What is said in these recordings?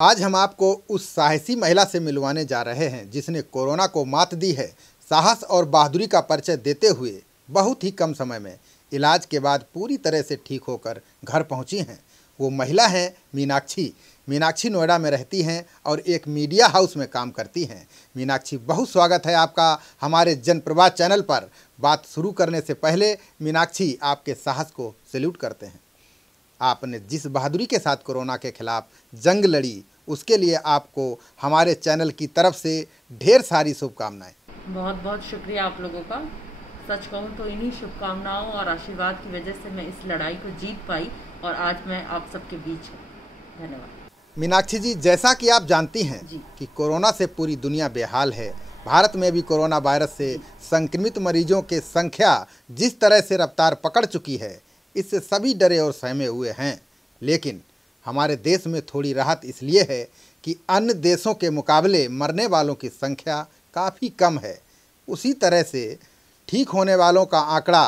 आज हम आपको उस साहसी महिला से मिलवाने जा रहे हैं जिसने कोरोना को मात दी है। साहस और बहादुरी का परिचय देते हुए बहुत ही कम समय में इलाज के बाद पूरी तरह से ठीक होकर घर पहुंची हैं। वो महिला हैं मीनाक्षी। मीनाक्षी नोएडा में रहती हैं और एक मीडिया हाउस में काम करती हैं। मीनाक्षी, बहुत स्वागत है आपका हमारे जनप्रवाद चैनल पर। बात शुरू करने से पहले मीनाक्षी, आपके साहस को सैल्यूट करते हैं। आपने जिस बहादुरी के साथ कोरोना के खिलाफ जंग लड़ी, उसके लिए आपको हमारे चैनल की तरफ से ढेर सारी शुभकामनाएं। बहुत बहुत शुक्रिया आप लोगों का। सच कहूँ तो इन्हीं शुभकामनाओं और आशीर्वाद की वजह से मैं इस लड़ाई को जीत पाई और आज मैं आप सबके बीच हूँ। धन्यवाद। मीनाक्षी जी, जैसा कि आप जानती हैं कि कोरोना से पूरी दुनिया बेहाल है। भारत में भी कोरोना वायरस से संक्रमित मरीजों की संख्या जिस तरह से रफ्तार पकड़ चुकी है, इससे सभी डरे और सहमे हुए हैं। लेकिन हमारे देश में थोड़ी राहत इसलिए है कि अन्य देशों के मुकाबले मरने वालों की संख्या काफ़ी कम है। उसी तरह से ठीक होने वालों का आंकड़ा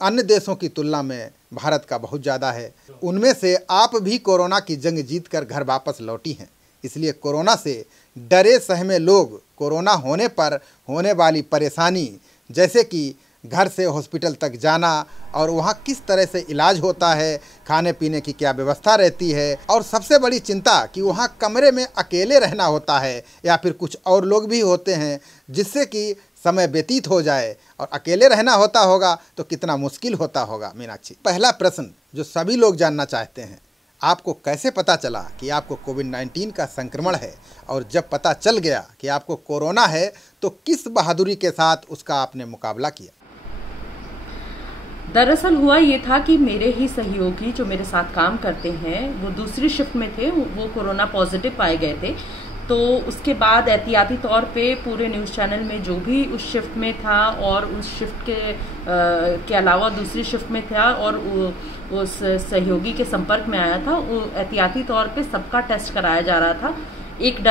अन्य देशों की तुलना में भारत का बहुत ज़्यादा है। उनमें से आप भी कोरोना की जंग जीतकर घर वापस लौटी हैं। इसलिए कोरोना से डरे सहमे लोग कोरोना होने पर होने वाली परेशानी, जैसे कि घर से हॉस्पिटल तक जाना और वहाँ किस तरह से इलाज होता है, खाने पीने की क्या व्यवस्था रहती है, और सबसे बड़ी चिंता कि वहाँ कमरे में अकेले रहना होता है या फिर कुछ और लोग भी होते हैं जिससे कि समय व्यतीत हो जाए, और अकेले रहना होता होगा तो कितना मुश्किल होता होगा। मीनाक्षी, पहला प्रश्न जो सभी लोग जानना चाहते हैं, आपको कैसे पता चला कि आपको कोविड-19 का संक्रमण है, और जब पता चल गया कि आपको कोरोना है तो किस बहादुरी के साथ उसका आपने मुकाबला किया? दरअसल हुआ ये था कि मेरे ही सहयोगी जो मेरे साथ काम करते हैं वो दूसरी शिफ्ट में थे, वो कोरोना पॉजिटिव पाए गए थे। तो उसके बाद एहतियाती तौर पे पूरे न्यूज़ चैनल में जो भी उस शिफ्ट में था और उस शिफ्ट के अलावा दूसरी शिफ्ट में था और उस सहयोगी के संपर्क में आया था, वो एहतियाती तौर पे सबका टेस्ट कराया जा रहा था। एक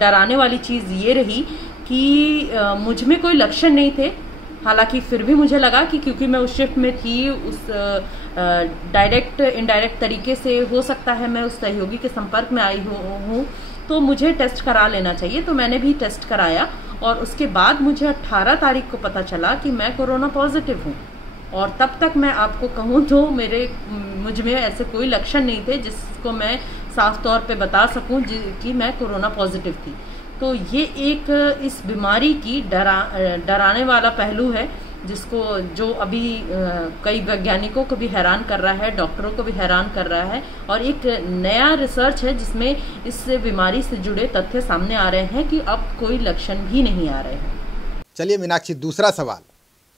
डराने वाली चीज़ ये रही कि मुझ में कोई लक्षण नहीं थे। हालांकि फिर भी मुझे लगा कि क्योंकि मैं उस शिफ्ट में थी, उस डायरेक्ट इनडायरेक्ट तरीके से हो सकता है मैं उस सहयोगी के संपर्क में आई हूँ, तो मुझे टेस्ट करा लेना चाहिए। तो मैंने भी टेस्ट कराया और उसके बाद मुझे 18 तारीख को पता चला कि मैं कोरोना पॉजिटिव हूँ। और तब तक मैं आपको कहूँ तो मुझ में ऐसे कोई लक्षण नहीं थे जिसको मैं साफ तौर पे बता सकूँ कि मैं कोरोना पॉजिटिव थी। तो ये एक इस बीमारी की डराने वाला पहलू है जो अभी कई वैज्ञानिकों को भी हैरान कर रहा है, डॉक्टरों को भी हैरान कर रहा है, और एक नया रिसर्च है जिसमें इस बीमारी से जुड़े तथ्य सामने आ रहे हैं कि अब कोई लक्षण भी नहीं आ रहे हैं। चलिए मीनाक्षी, दूसरा सवाल,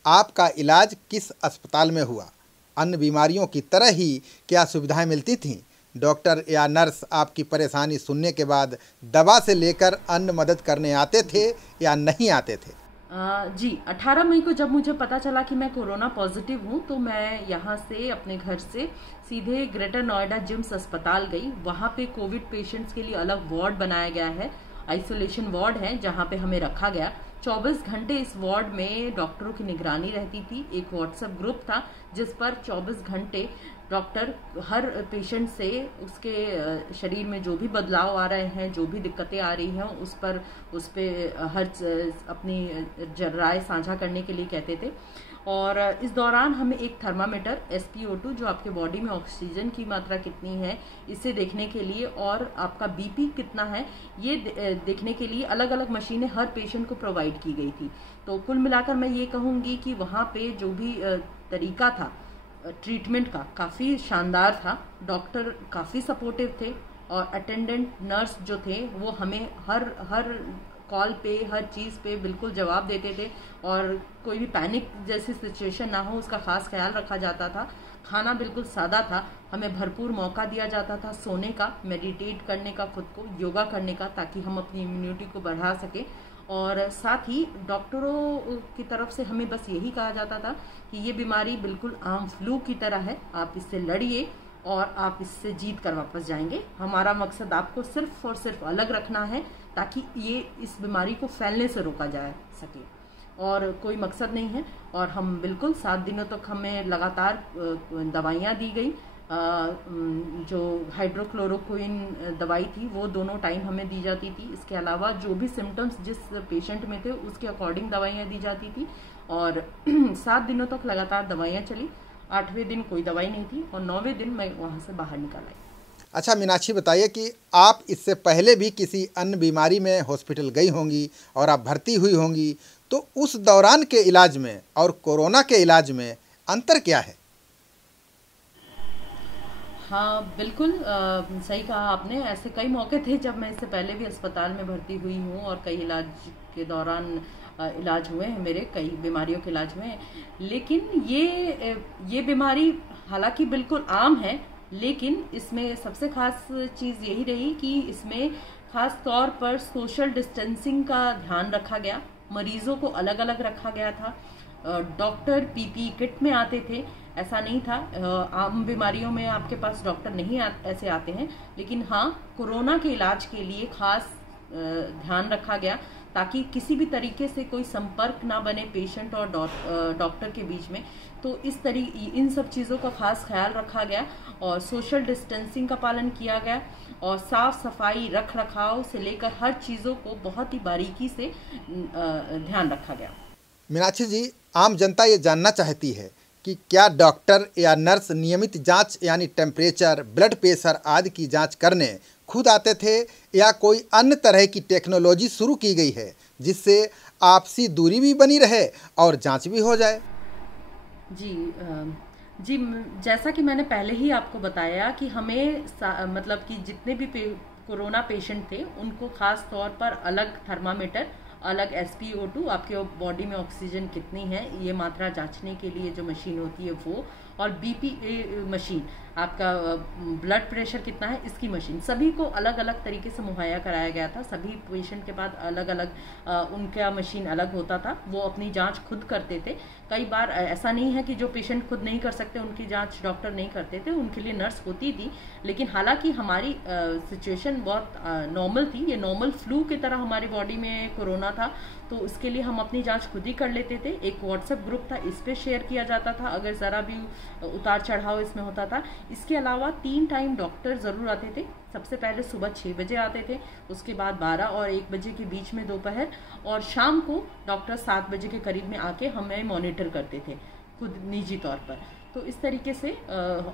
आपका इलाज किस अस्पताल में हुआ? अन्य बीमारियों की तरह ही क्या सुविधाएं मिलती थीं? डॉक्टर या नर्स आपकी परेशानी सुनने के बाद दवा से लेकर अन्य मदद करने आते थे या नहीं आते थे? जी, 18 मई को जब मुझे पता चला कि मैं कोरोना पॉजिटिव हूँ तो मैं यहाँ से अपने घर से सीधे ग्रेटर नोएडा जिम्स अस्पताल गई। वहाँ पे कोविड पेशेंट्स के लिए अलग वार्ड बनाया गया है, आइसोलेशन वार्ड है, जहाँ पे हमें रखा गया। 24 घंटे इस वार्ड में डॉक्टरों की निगरानी रहती थी। एक व्हाट्सएप ग्रुप था जिस पर 24 घंटे डॉक्टर हर पेशेंट से उसके शरीर में जो भी बदलाव आ रहे हैं, जो भी दिक्कतें आ रही हैं, उस पर हर अपनी राय साझा करने के लिए कहते थे। और इस दौरान हमें एक थर्मामीटर SpO2, जो आपके बॉडी में ऑक्सीजन की मात्रा कितनी है इसे देखने के लिए, और आपका BP कितना है ये देखने के लिए अलग अलग मशीनें हर पेशेंट को प्रोवाइड की गई थी। तो कुल मिलाकर मैं ये कहूँगी कि वहाँ पे जो भी तरीका था ट्रीटमेंट का काफ़ी शानदार था। डॉक्टर काफ़ी सपोर्टिव थे और अटेंडेंट नर्स जो थे वो हमें हर कॉल पे, हर चीज़ पे बिल्कुल जवाब देते थे, और कोई भी पैनिक जैसी सिचुएशन ना हो उसका खास ख्याल रखा जाता था। खाना बिल्कुल सादा था, हमें भरपूर मौका दिया जाता था सोने का, मेडिटेट करने का, खुद को योगा करने का, ताकि हम अपनी इम्यूनिटी को बढ़ा सकें। और साथ ही डॉक्टरों की तरफ से हमें बस यही कहा जाता था कि ये बीमारी बिल्कुल आम फ्लू की तरह है, आप इससे लड़िए और आप इससे जीत कर वापस जाएंगे। हमारा मकसद आपको सिर्फ और सिर्फ अलग रखना है ताकि ये इस बीमारी को फैलने से रोका जा सके, और कोई मकसद नहीं है। और हम बिल्कुल 7 दिनों तक हमें लगातार दवाइयाँ दी गई, जो हाइड्रोक्लोरोक्विन दवाई थी वो दोनों टाइम हमें दी जाती थी। इसके अलावा जो भी सिम्टम्स जिस पेशेंट में थे उसके अकॉर्डिंग दवाइयाँ दी जाती थी और 7 दिनों तक लगातार दवाइयाँ चली। 8वें दिन कोई दवाई नहीं थी और 9वें दिन मैं वहाँ से बाहर निकल आई। अच्छा मीनाक्षी, बताइए कि आप इससे पहले भी किसी अन्य बीमारी में हॉस्पिटल गई होंगी और आप भर्ती हुई होंगी, तो उस दौरान के इलाज में और कोरोना के इलाज में अंतर क्या है? हाँ बिल्कुल, सही कहा आपने। ऐसे कई मौके थे जब मैं इससे पहले भी अस्पताल में भर्ती हुई हूँ और कई इलाज के दौरान इलाज हुए हैं मेरे, कई बीमारियों के इलाज हुए हैं। लेकिन ये बीमारी हालांकि बिल्कुल आम है, लेकिन इसमें सबसे खास चीज़ यही रही कि इसमें खास तौर पर सोशल डिस्टेंसिंग का ध्यान रखा गया, मरीजों को अलग अलग रखा गया था। डॉक्टर पीपी किट में आते थे, ऐसा नहीं था। आम बीमारियों में आपके पास डॉक्टर नहीं ऐसे आते हैं, लेकिन हाँ कोरोना के इलाज के लिए खास ध्यान रखा गया ताकि किसी भी तरीके से कोई संपर्क ना बने पेशेंट और डॉक्टर के बीच में। तो इन सब चीज़ों का खास ख्याल रखा गया और सोशल डिस्टेंसिंग का पालन किया गया और साफ सफाई रख रखाव से लेकर हर चीज़ों को बहुत ही बारीकी से ध्यान रखा गया। मीनाक्षी जी, आम जनता ये जानना चाहती है कि क्या डॉक्टर या नर्स नियमित जांच यानी टेम्परेचर, ब्लड प्रेशर आदि की जांच करने खुद आते थे या कोई अन्य तरह की टेक्नोलॉजी शुरू की गई है जिससे आपसी दूरी भी बनी रहे और जांच भी हो जाए? जी, जैसा कि मैंने पहले ही आपको बताया कि हमें मतलब कि जितने भी कोरोना पेशेंट थे उनको खास तौर पर अलग थर्मामीटर, अलग SpO2, आपके बॉडी में ऑक्सीजन कितनी है ये मात्रा जांचने के लिए जो मशीन होती है वो, और BP मशीन, आपका ब्लड प्रेशर कितना है इसकी मशीन, सभी को अलग अलग तरीके से मुहैया कराया गया था। सभी पेशेंट के पास अलग अलग उनका मशीन अलग होता था, वो अपनी जांच खुद करते थे। कई बार ऐसा नहीं है कि जो पेशेंट खुद नहीं कर सकते उनकी जांच डॉक्टर नहीं करते थे, उनके लिए नर्स होती थी। लेकिन हालांकि हमारी सिचुएशन बहुत नॉर्मल थी, ये नॉर्मल फ्लू की तरह हमारी बॉडी में कोरोना था, तो उसके लिए हम अपनी जांच खुद ही कर लेते थे। एक व्हाट्सएप ग्रुप था, इस पे शेयर किया जाता था अगर ज़रा भी उतार चढ़ाव इसमें होता था। इसके अलावा 3 टाइम डॉक्टर ज़रूर आते थे। सबसे पहले सुबह 6 बजे आते थे, उसके बाद 12 और 1 बजे के बीच में दोपहर, और शाम को डॉक्टर 7 बजे के करीब में आके हमें मॉनिटर करते थे खुद निजी तौर पर। तो इस तरीके से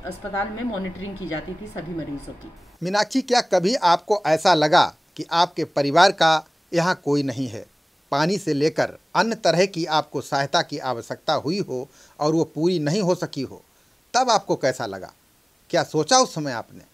अस्पताल में मॉनिटरिंग की जाती थी सभी मरीजों की। मीनाक्षी, क्या कभी आपको ऐसा लगा कि आपके परिवार का यहाँ कोई नहीं है, पानी से लेकर अन्य तरह की आपको सहायता की आवश्यकता हुई हो और वो पूरी नहीं हो सकी हो, तब आपको कैसा लगा? क्या सोचा उस समय आपने?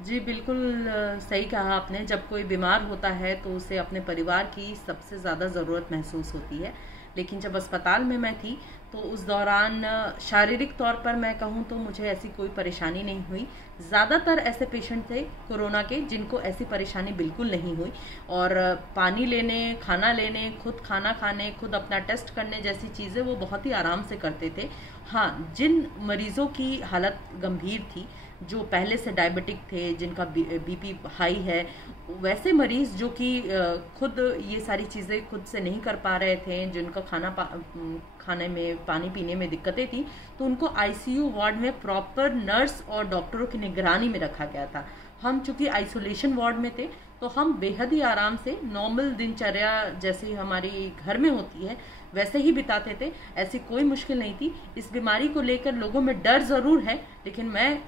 जी बिल्कुल सही कहा आपने। जब कोई बीमार होता है तो उसे अपने परिवार की सबसे ज़्यादा ज़रूरत महसूस होती है। लेकिन जब अस्पताल में मैं थी तो उस दौरान शारीरिक तौर पर मैं कहूँ तो मुझे ऐसी कोई परेशानी नहीं हुई। ज़्यादातर ऐसे पेशेंट थे कोरोना के जिनको ऐसी परेशानी बिल्कुल नहीं हुई, और पानी लेने, खाना लेने, खुद खाना खाने, खुद अपना टेस्ट करने जैसी चीज़ें वो बहुत ही आराम से करते थे। हाँ, जिन मरीज़ों की हालत गंभीर थी, जो पहले से डायबिटिक थे, जिनका BP हाई है, वैसे मरीज़ जो कि खुद ये सारी चीज़ें खुद से नहीं कर पा रहे थे, जिनका खाने में, पानी पीने में दिक्कतें थी, तो उनको ICU वार्ड में प्रॉपर नर्स और डॉक्टरों की निगरानी में रखा गया था। हम चूँकि आइसोलेशन वार्ड में थे तो हम बेहद ही आराम से नॉर्मल दिनचर्या जैसी हमारी घर में होती है वैसे ही बिताते थे। ऐसी कोई मुश्किल नहीं थी। इस बीमारी को लेकर लोगों में डर ज़रूर है, लेकिन मैं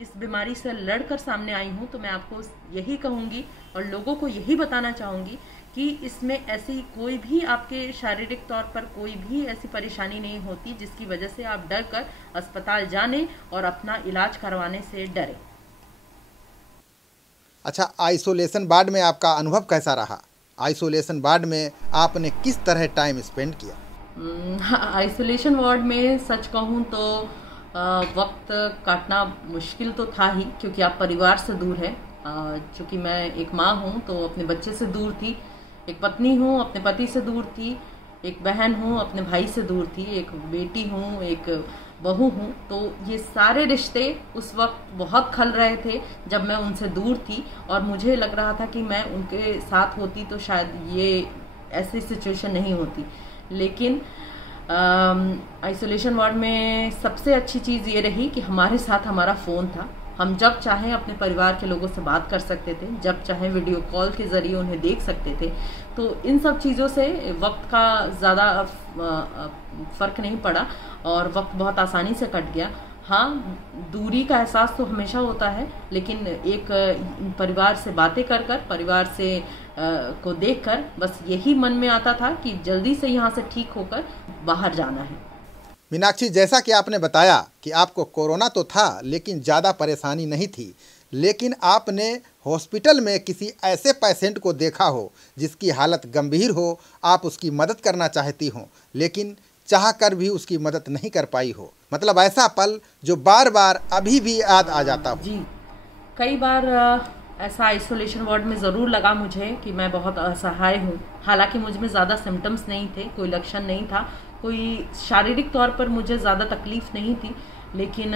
इस बीमारी से लड़कर सामने आई हूँ, तो मैं आपको यही कहूँगी और लोगों को यही बताना चाहूँगी कि इसमें ऐसी कोई भी आपके शारीरिक तौर पर कोई भी ऐसी परेशानी नहीं होती जिसकी वजह से आप डर कर अस्पताल जाने और अपना इलाज करवाने से डरें। अच्छा, आइसोलेशन वार्ड में आपका अनुभव कैसा रहा? आइसोलेशन वार्ड में आपने किस तरह टाइम स्पेंड किया? आइसोलेशन वार्ड में सच कहूँ तो वक्त काटना मुश्किल तो था ही, क्योंकि आप परिवार से दूर हैं। चूँकि मैं एक माँ हूँ तो अपने बच्चे से दूर थी, एक पत्नी हूँ अपने पति से दूर थी, एक बहन हूँ अपने भाई से दूर थी, एक बेटी हूँ, एक बहू हूँ। तो ये सारे रिश्ते उस वक्त बहुत खल रहे थे जब मैं उनसे दूर थी, और मुझे लग रहा था कि मैं उनके साथ होती तो शायद ये ऐसी सिचुएशन नहीं होती। लेकिन आइसोलेशन वार्ड में सबसे अच्छी चीज़ ये रही कि हमारे साथ हमारा फ़ोन था। हम जब चाहें अपने परिवार के लोगों से बात कर सकते थे, जब चाहें वीडियो कॉल के ज़रिए उन्हें देख सकते थे। तो इन सब चीज़ों से वक्त का ज़्यादा फ़र्क नहीं पड़ा और वक्त बहुत आसानी से कट गया। हाँ, दूरी का एहसास तो हमेशा होता है, लेकिन एक परिवार से बातें कर कर, परिवार से को देखकर बस यही मन में आता था कि जल्दी से यहाँ से ठीक होकर बाहर जाना है। मीनाक्षी, जैसा कि आपने बताया कि आपको कोरोना तो था लेकिन ज़्यादा परेशानी नहीं थी, लेकिन आपने हॉस्पिटल में किसी ऐसे पेशेंट को देखा हो जिसकी हालत गंभीर हो, आप उसकी मदद करना चाहती हो लेकिन चाह कर भी उसकी मदद नहीं कर पाई हो। मतलब ऐसा पल जो बार बार अभी भी याद आ जाता हो। जी, कई बार ऐसा आइसोलेशन वार्ड में ज़रूर लगा मुझे कि मैं बहुत असहाय हूँ। हालांकि मुझ में ज़्यादा सिम्टम्स नहीं थे, कोई लक्षण नहीं था, कोई शारीरिक तौर पर मुझे ज़्यादा तकलीफ नहीं थी, लेकिन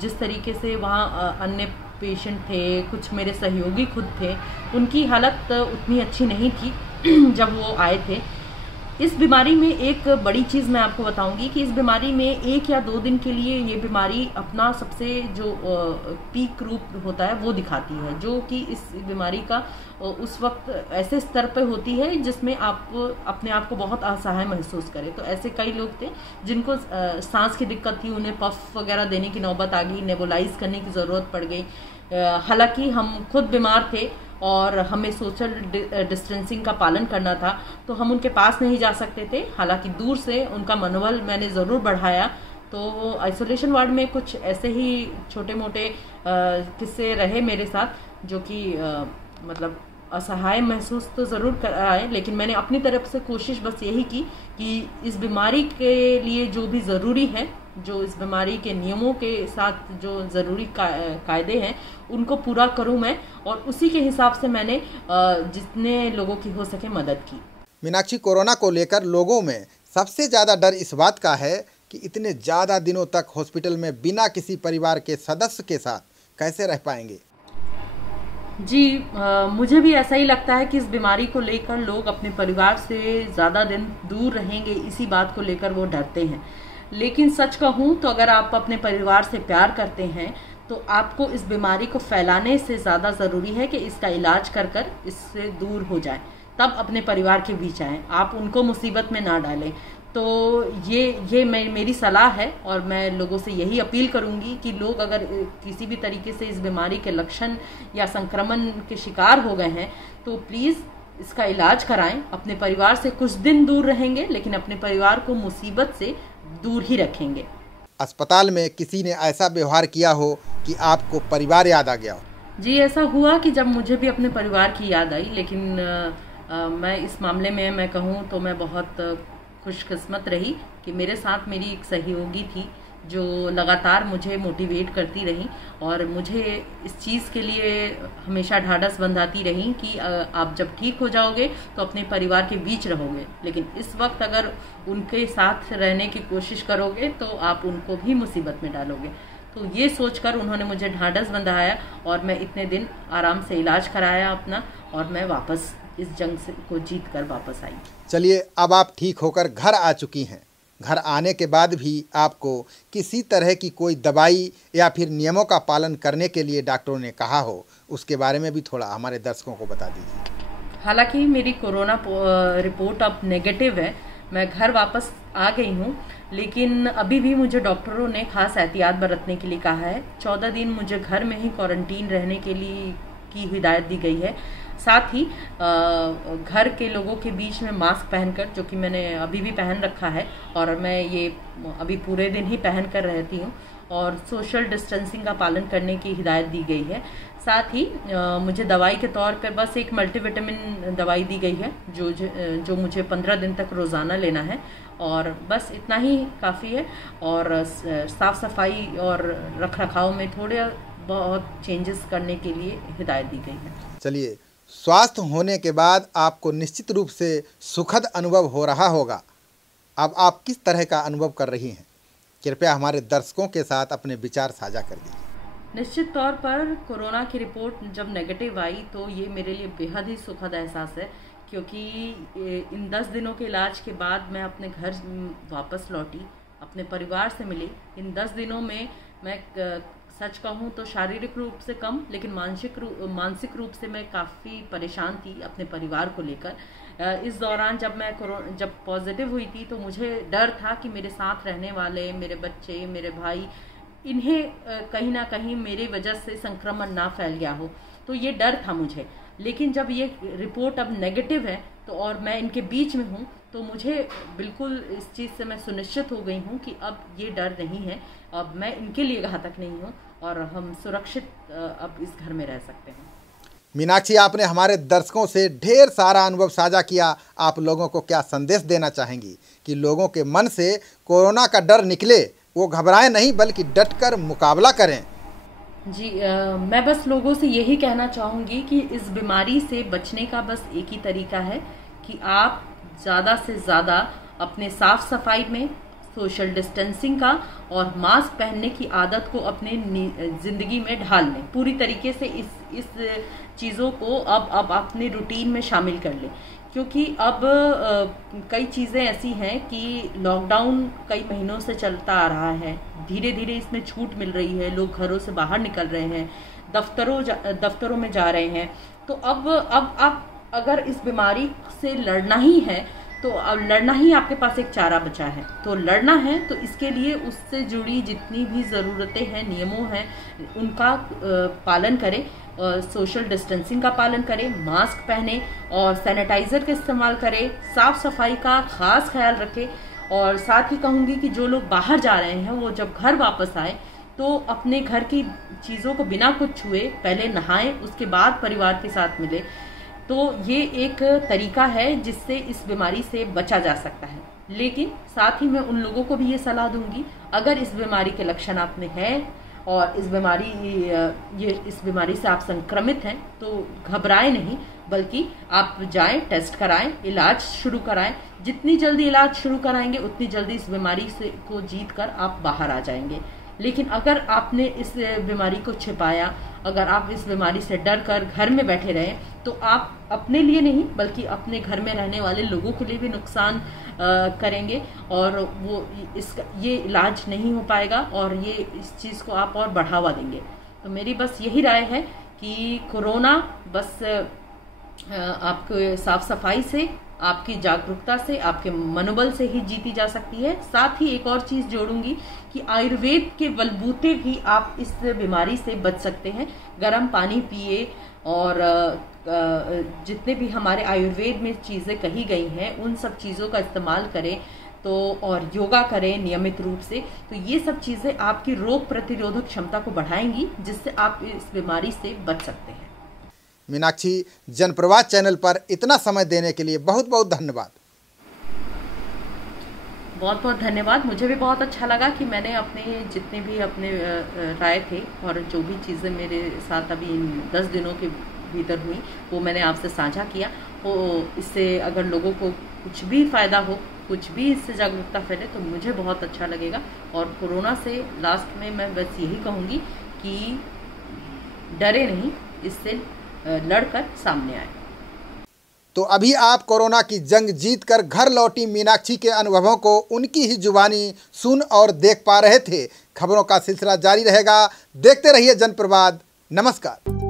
जिस तरीके से वहाँ अन्य पेशेंट थे, कुछ मेरे सहयोगी खुद थे, उनकी हालत उतनी अच्छी नहीं थी जब वो आए थे। इस बीमारी में एक बड़ी चीज़ मैं आपको बताऊंगी कि इस बीमारी में 1 या 2 दिन के लिए ये बीमारी अपना सबसे जो पीक रूप होता है वो दिखाती है, जो कि इस बीमारी का उस वक्त ऐसे स्तर पर होती है जिसमें आप अपने आप को बहुत असहाय महसूस करें। तो ऐसे कई लोग थे जिनको सांस की दिक्कत थी, उन्हें पफ वगैरह देने की नौबत आ गई, नेबुलाइज करने की ज़रूरत पड़ गई। हालांकि हम खुद बीमार थे और हमें सोशल डिस्टेंसिंग का पालन करना था, तो हम उनके पास नहीं जा सकते थे। हालांकि दूर से उनका मनोबल मैंने ज़रूर बढ़ाया। तो आइसोलेशन वार्ड में कुछ ऐसे ही छोटे मोटे किस्से रहे मेरे साथ, जो कि मतलब असहाय महसूस तो ज़रूर कराए, लेकिन मैंने अपनी तरफ से कोशिश बस यही की कि इस बीमारी के लिए जो भी ज़रूरी है, जो इस बीमारी के नियमों के साथ जो ज़रूरी कायदे हैं उनको पूरा करूं मैं, और उसी के हिसाब से मैंने जितने लोगों की हो सके मदद की। मीनाक्षी, कोरोना को लेकर लोगों में सबसे ज़्यादा डर इस बात का है कि इतने ज़्यादा दिनों तक हॉस्पिटल में बिना किसी परिवार के सदस्य के साथ कैसे रह पाएंगे। जी, मुझे भी ऐसा ही लगता है कि इस बीमारी को लेकर लोग अपने परिवार से ज़्यादा दिन दूर रहेंगे, इसी बात को लेकर वो डरते हैं। लेकिन सच कहूँ तो अगर आप अपने परिवार से प्यार करते हैं तो आपको इस बीमारी को फैलाने से ज़्यादा ज़रूरी है कि इसका इलाज कर कर इससे दूर हो जाए, तब अपने परिवार के बीच आएँ, आप उनको मुसीबत में ना डालें। तो ये मेरी सलाह है और मैं लोगों से यही अपील करूंगी कि लोग अगर किसी भी तरीके से इस बीमारी के लक्षण या संक्रमण के शिकार हो गए हैं तो प्लीज़ इसका इलाज कराएं। अपने परिवार से कुछ दिन दूर रहेंगे लेकिन अपने परिवार को मुसीबत से दूर ही रखेंगे। अस्पताल में किसी ने ऐसा व्यवहार किया हो कि आपको परिवार याद आ गया हो? जी, ऐसा हुआ कि जब मुझे भी अपने परिवार की याद आई, लेकिन मैं इस मामले में मैं कहूँ तो मैं बहुत खुशकिस्मत रही कि मेरे साथ मेरी एक सहयोगी थी जो लगातार मुझे मोटिवेट करती रही और मुझे इस चीज़ के लिए हमेशा ढाढ़स बंधाती रही कि आप जब ठीक हो जाओगे तो अपने परिवार के बीच रहोगे, लेकिन इस वक्त अगर उनके साथ रहने की कोशिश करोगे तो आप उनको भी मुसीबत में डालोगे। तो ये सोचकर उन्होंने मुझे ढाढ़स बंधाया और मैं इतने दिन आराम से इलाज कराया अपना, और मैं वापस इस जंग से को जीत कर वापस आई। चलिए, अब आप ठीक होकर घर आ चुकी हैं। घर आने के बाद भी आपको किसी तरह की कोई दवाई या फिर नियमों का पालन करने के लिए डॉक्टरों ने कहा हो, उसके बारे में भी थोड़ा हमारे दर्शकों को बता दीजिए। हालांकि मेरी कोरोना रिपोर्ट अब नेगेटिव है, मैं घर वापस आ गई हूँ, लेकिन अभी भी मुझे डॉक्टरों ने खास एहतियात बरतने के लिए कहा है। 14 दिन मुझे घर में ही क्वारंटीन रहने के लिए की हिदायत दी गई है। साथ ही घर के लोगों के बीच में मास्क पहनकर, जो कि मैंने अभी भी पहन रखा है और मैं ये अभी पूरे दिन ही पहन कर रहती हूँ, और सोशल डिस्टेंसिंग का पालन करने की हिदायत दी गई है। साथ ही मुझे दवाई के तौर पर बस एक मल्टीविटामिन दवाई दी गई है जो मुझे 15 दिन तक रोज़ाना लेना है, और बस इतना ही काफ़ी है। और साफ़ सफाई और रख रखाव में थोड़े बहुत चेंजेस करने के लिए हिदायत दी गई है। चलिए, स्वस्थ होने के बाद आपको निश्चित रूप से सुखद अनुभव हो रहा होगा। अब आप किस तरह का अनुभव कर रही हैं? कृपया हमारे दर्शकों के साथ अपने विचार साझा कर दीजिए। निश्चित तौर पर कोरोना की रिपोर्ट जब नेगेटिव आई तो ये मेरे लिए बेहद ही सुखद एहसास है, क्योंकि इन 10 दिनों के इलाज के बाद मैं अपने घर वापस लौटी, अपने परिवार से मिली। इन 10 दिनों में मैं सच कहूँ तो शारीरिक रूप से कम, लेकिन मानसिक रूप से मैं काफ़ी परेशान थी अपने परिवार को लेकर। इस दौरान जब पॉजिटिव हुई थी तो मुझे डर था कि मेरे साथ रहने वाले, मेरे बच्चे, मेरे भाई, इन्हें कहीं ना कहीं मेरी वजह से संक्रमण ना फैल गया हो, तो ये डर था मुझे। लेकिन जब ये रिपोर्ट अब नेगेटिव है तो और मैं इनके बीच में हूँ, तो मुझे बिल्कुल इस चीज़ से मैं सुनिश्चित हो गई हूँ कि अब ये डर नहीं है, अब मैं इनके लिए घातक नहीं हूँ और हम सुरक्षित अब इस घर में रह सकते हैं। मीनाक्षी, आपने हमारे दर्शकों से ढेर सारा अनुभव साझा किया। आप लोगों को क्या संदेश देना चाहेंगी कि लोगों के मन से कोरोना का डर निकले, वो घबराएं नहीं बल्कि डटकर मुकाबला करें? जी, मैं बस लोगों से यही कहना चाहूँगी कि इस बीमारी से बचने का बस एक ही तरीका है कि आप ज़्यादा से ज़्यादा अपने साफ सफाई में, सोशल डिस्टेंसिंग का और मास्क पहनने की आदत को अपने ज़िंदगी में ढाल लें। पूरी तरीके से इस चीज़ों को अब अपने रूटीन में शामिल कर लें, क्योंकि अब कई चीज़ें ऐसी हैं कि लॉकडाउन कई महीनों से चलता आ रहा है, धीरे धीरे इसमें छूट मिल रही है, लोग घरों से बाहर निकल रहे हैं, दफ्तरों में जा रहे हैं। तो अब आप अगर इस बीमारी से लड़ना ही है तो अब लड़ना ही आपके पास एक चारा बचा है, तो लड़ना है तो इसके लिए उससे जुड़ी जितनी भी ज़रूरतें हैं, नियमों हैं, उनका पालन करें, सोशल डिस्टेंसिंग का पालन करें, मास्क पहने और सैनिटाइज़र का इस्तेमाल करें, साफ़ सफाई का ख़ास ख्याल रखें। और साथ ही कहूँगी कि जो लोग बाहर जा रहे हैं वो जब घर वापस आए तो अपने घर की चीज़ों को बिना कुछ छुए पहले नहाएं, उसके बाद परिवार के साथ मिले। तो ये एक तरीका है जिससे इस बीमारी से बचा जा सकता है। लेकिन साथ ही मैं उन लोगों को भी ये सलाह दूंगी, अगर इस बीमारी के लक्षण आप में हैं और इस बीमारी से आप संक्रमित हैं तो घबराएं नहीं, बल्कि आप जाएं, टेस्ट कराएं, इलाज शुरू कराएं। जितनी जल्दी इलाज शुरू कराएंगे उतनी जल्दी इस बीमारी को जीत कर आप बाहर आ जाएंगे। लेकिन अगर आपने इस बीमारी को छिपाया, अगर आप इस बीमारी से डर कर घर में बैठे रहें, तो आप अपने लिए नहीं बल्कि अपने घर में रहने वाले लोगों के लिए भी नुकसान करेंगे और ये इलाज नहीं हो पाएगा और ये इस चीज़ को आप और बढ़ावा देंगे। तो मेरी बस यही राय है कि कोरोना बस आपको साफ सफाई से, आपकी जागरूकता से, आपके मनोबल से ही जीती जा सकती है। साथ ही एक और चीज़ जोड़ूंगी कि आयुर्वेद के बलबूते भी आप इस बीमारी से बच सकते हैं। गर्म पानी पिए और जितने भी हमारे आयुर्वेद में चीज़ें कही गई हैं उन सब चीज़ों का इस्तेमाल करें, तो और योगा करें नियमित रूप से। तो ये सब चीज़ें आपकी रोग प्रतिरोधक क्षमता को बढ़ाएंगी, जिससे आप इस बीमारी से बच सकते हैं। मीनाक्षी, जनप्रवाद चैनल पर इतना समय देने के लिए बहुत बहुत धन्यवाद। बहुत बहुत धन्यवाद। मुझे भी बहुत अच्छा लगा कि मैंने अपने जितने भी अपने राय थे और जो भी चीज़ें मेरे साथ अभी इन 10 दिनों के भीतर हुई वो मैंने आपसे साझा किया। तो इससे अगर लोगों को कुछ भी फ़ायदा हो, कुछ भी इससे जागरूकता फैले तो मुझे बहुत अच्छा लगेगा। और कोरोना से लास्ट में मैं बस यही कहूँगी कि डरे नहीं, इससे लड़कर सामने आए। तो अभी आप कोरोना की जंग जीतकर घर लौटी मीनाक्षी के अनुभवों को उनकी ही जुबानी सुन और देख पा रहे थे। खबरों का सिलसिला जारी रहेगा, देखते रहिए जनप्रवाद। नमस्कार।